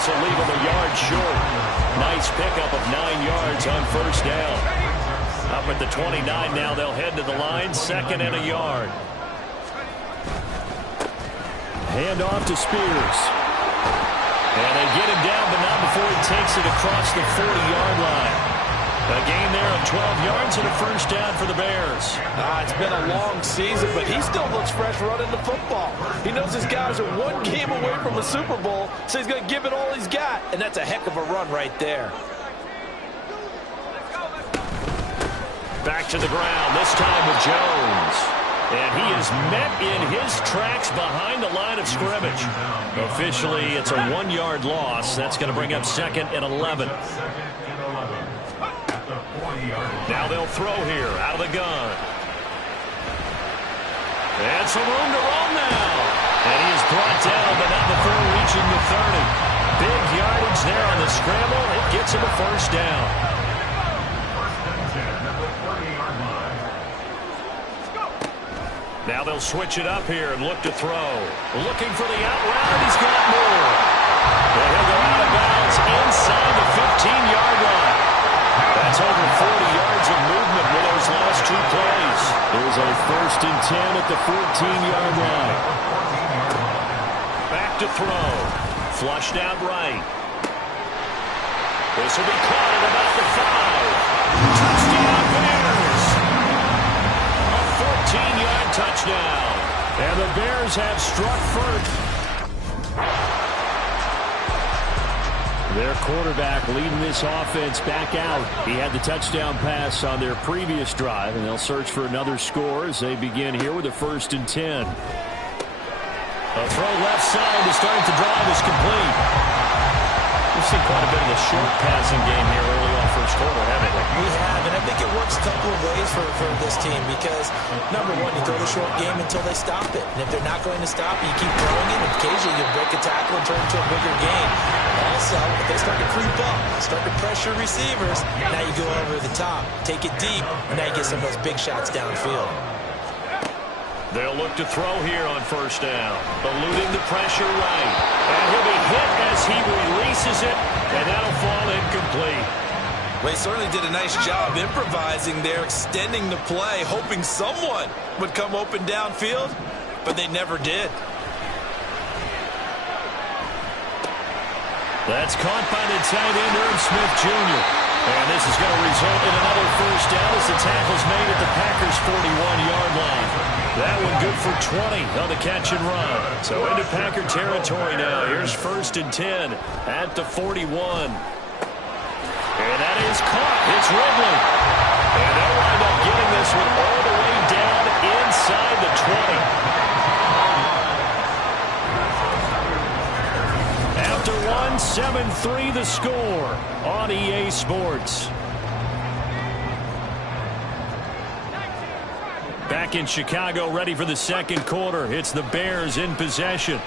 This will leave him a yard short. Nice pickup of 9 yards on first down. Up at the 29 now, they'll head to the line, 2nd and a yard. Hand off to Spears. And they get him down, but not before he takes it across the 40-yard line. A gain there of 12 yards and a first down for the Bears. It's been a long season, but he still looks fresh running the football. He knows his guys are one game away from a Super Bowl, so he's going to give it all he's got, and that's a heck of a run right there. Back to the ground, this time with Jones. And he is met in his tracks behind the line of scrimmage. Officially, it's a 1-yard loss. That's going to bring up 2nd and 11. Now they'll throw here out of the gun. And some room to roll now. And he is brought down, but not before reaching the 30. Big yardage there on the scramble. It gets him a first down. Now they'll switch it up here and look to throw. Looking for the out route, and he's got more. And he'll go out of bounds inside the 15-yard line. That's over 40 yards of movement with those last 2 plays. There's a 1st and 10 at the 14-yard line. Back to throw. Flushed out right. This will be caught at about the 5. Touchdown Bears. A 14-yard touchdown. And the Bears have struck first. Their quarterback leading this offense back out. He had the touchdown pass on their previous drive, and they'll search for another score as they begin here with a 1st and 10. A throw left side to start the drive is complete. We've seen quite a bit of the short passing game here early on first quarter, haven't we? We have, and I think it works a couple of ways for this team because, number one, you throw the short game until they stop it. And if they're not going to stop it, you keep throwing it, and occasionally you break a tackle and turn it into a bigger gain. Also, if they start to creep up, start to pressure receivers, now you go over the top, take it deep, and now you get some of those big shots downfield. They'll look to throw here on first down. Eluding the pressure right. And he'll be hit as he releases it, and that'll fall incomplete. Well, he certainly did a nice job improvising there, extending the play, hoping someone would come open downfield, but they never did. That's caught by the tight end, Irv Smith Jr. And this is going to result in another first down as the tackle's made at the Packers' 41-yard line. That one good for 20 on the catch and run. So into Packer territory now. Here's 1st and 10 at the 41. And that is caught. It's Ridley. And they'll wind up getting this one all the way down inside the 20. After 7-3 the score on EA Sports. Back in Chicago, ready for the second quarter. It's the Bears in possession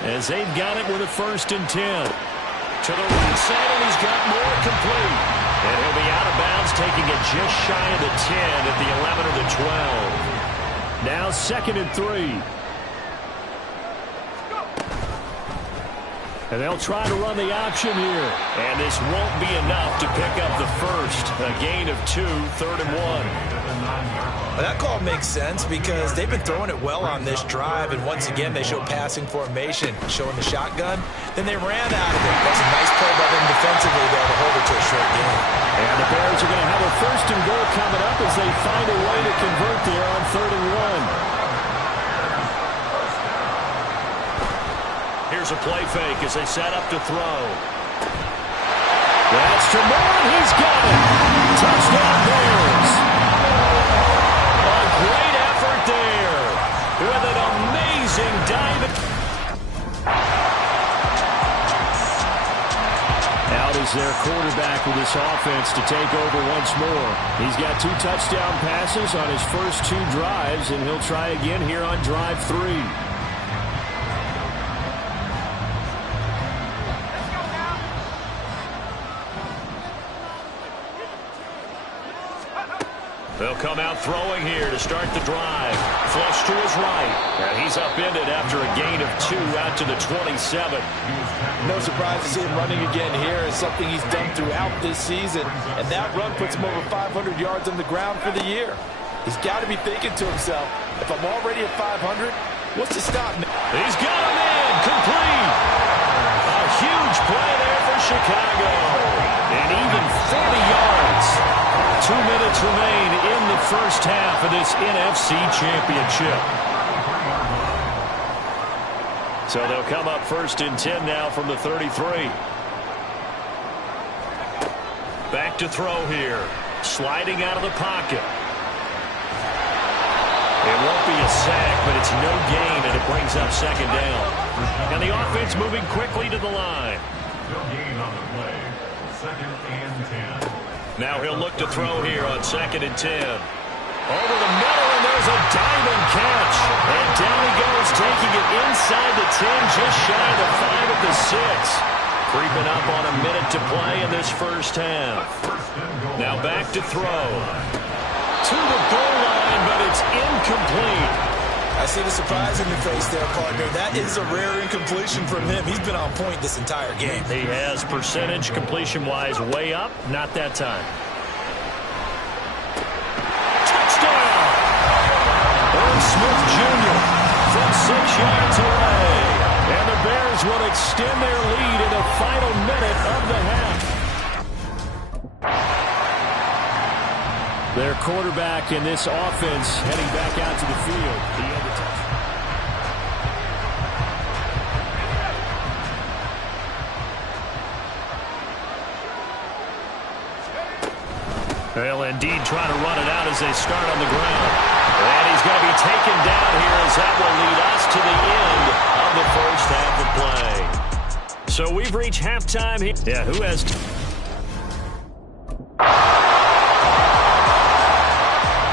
as they've got it with a 1st and 10. To the right side, and he's got more complete. And he'll be out of bounds, taking it just shy of the 10 at the 11 or the 12. Now 2nd and 3. And they'll try to run the option here. And this won't be enough to pick up the first. A gain of 2, 3rd and 1. Well, that call makes sense because they've been throwing it well on this drive. And once again, they show passing formation, showing the shotgun. Then they ran out of it. That's a nice play by them defensively there to hold it to a short game. And the Bears are going to have a 1st and goal coming up as they find a way to convert there on 3rd and 1. Here's a play fake as they set up to throw. That's to Moore. He's got it. Touchdown Bears. A great effort there with an amazing dive. Out is their quarterback with this offense to take over once more. He's got 2 touchdown passes on his first 2 drives, and he'll try again here on drive 3. They'll come out throwing here to start the drive. Flush to his right. And he's upended after a gain of 2 out to the 27. No surprise to see him running again here. It's something he's done throughout this season. And that run puts him over 500 yards on the ground for the year. He's got to be thinking to himself, if I'm already at 500, what's to stop me? He's got him in. Complete. A huge play there for Chicago. And even 40 yards. 2 minutes remain in the first half of this NFC Championship. So they'll come up 1st and 10 now from the 33. Back to throw here. Sliding out of the pocket. It won't be a sack, but it's no gain, and it brings up 2nd down. And the offense moving quickly to the line. No gain on the play. 2nd and 10. Now he'll look to throw here on 2nd and 10. Over the middle, and there's a diamond catch. And down he goes, taking it inside the 10, just shy of the 5 at the 6. Creeping up on a minute to play in this first half. Now back to throw. To the goal line, but it's incomplete. I see the surprise in your face there, partner. That is a rare incompletion from him. He's been on point this entire game. He has percentage completion-wise way up. Not that time. Touchdown! Irv Smith Jr. from 6 yards away. And the Bears will extend their lead in the final minute of the half. Their quarterback in this offense heading back out to the field. He had the touch. They'll indeed try to run it out as they start on the ground. And he's going to be taken down here as that will lead us to the end of the first half of play. So we've reached halftime here. Yeah, who has...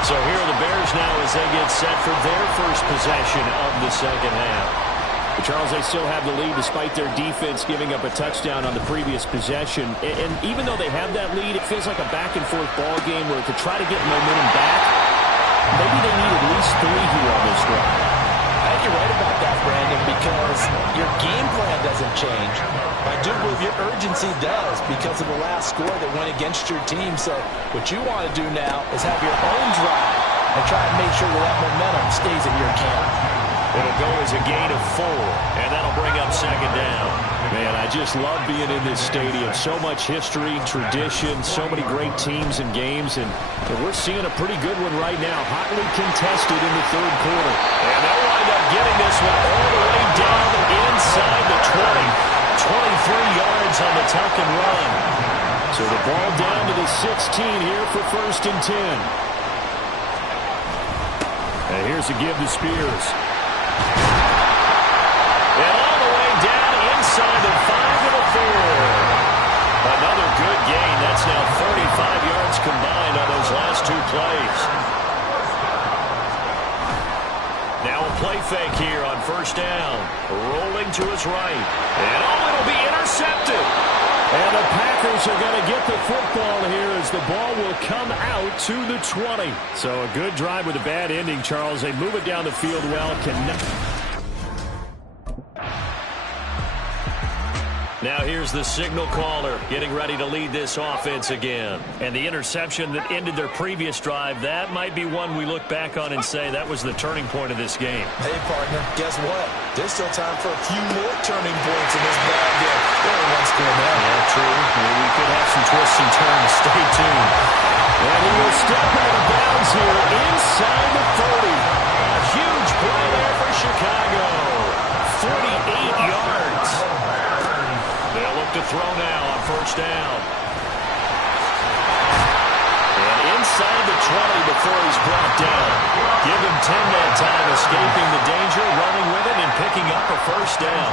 So here are the Bears now as they get set for their first possession of the second half. But Charles, they still have the lead despite their defense giving up a touchdown on the previous possession. And even though they have that lead, it feels like a back-and-forth ball game where to try to get momentum back, maybe they need at least 3 here on this run. I think you're right about that, Brandon, because your game plan doesn't change. I do believe your urgency does because of the last score that went against your team. So what you want to do now is have your own drive and try and make sure that momentum stays in your camp. It'll go as a gain of 4, and that'll bring up 2nd down. Man, I just love being in this stadium. So much history, tradition, so many great teams and games, and we're seeing a pretty good one right now. Hotly contested in the 3rd quarter. And they'll wind up getting this one all the way down inside the 20. 23 yards on the tuck and run. So the ball down to the 16 here for 1st and 10. And here's a give to Spears. And all the way down inside the 5 to the 4. Another good gain. That's now 35 yards combined on those last 2 plays. Now a play fake here on 1st down. Rolling to his right. And it'll be intercepted. And the Packers are going to get the football here as the ball will come out to the 20. So a good drive with a bad ending, Charles. They move it down the field well. Now here's the signal caller getting ready to lead this offense again. And the interception that ended their previous drive, that might be one we look back on and say that was the turning point of this game. Hey, partner, guess what? There's still time for a few more turning points in this ball game. Only one score now. Yeah, true. We could have some twists and turns. Stay tuned. And he will step out of bounds here inside the 30. A huge play there for Chicago. 48 yards. They'll look to throw now on 1st down. And inside the 20 before he's brought down. Give him 10 that time, escaping the danger, running with it, and picking up a 1st down.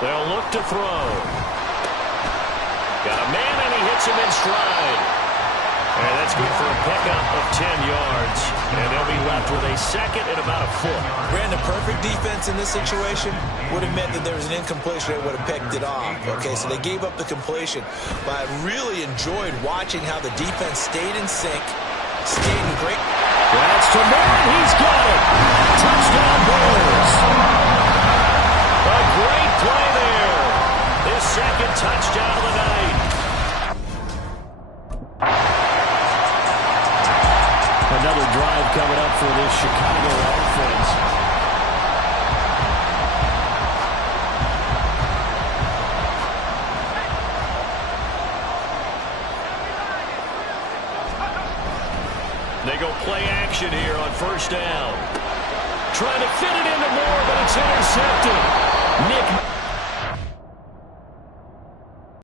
They'll look to throw. Got a man, and he hits him in stride. And that's good for a pickup of 10 yards. And they'll be left with a second and about a foot. Brandon, perfect defense in this situation would have meant that there was an incompletion. They would have picked it off. Okay, so they gave up the completion. But I really enjoyed watching how the defense stayed in sync, stayed in great. That's to Moore, and he's got it. Touchdown, Bears. A great play there. His second touchdown of the night. Another drive coming up for this Chicago offense. They go play action here on first down. Trying to fit it into Moore, but it's intercepted. Nick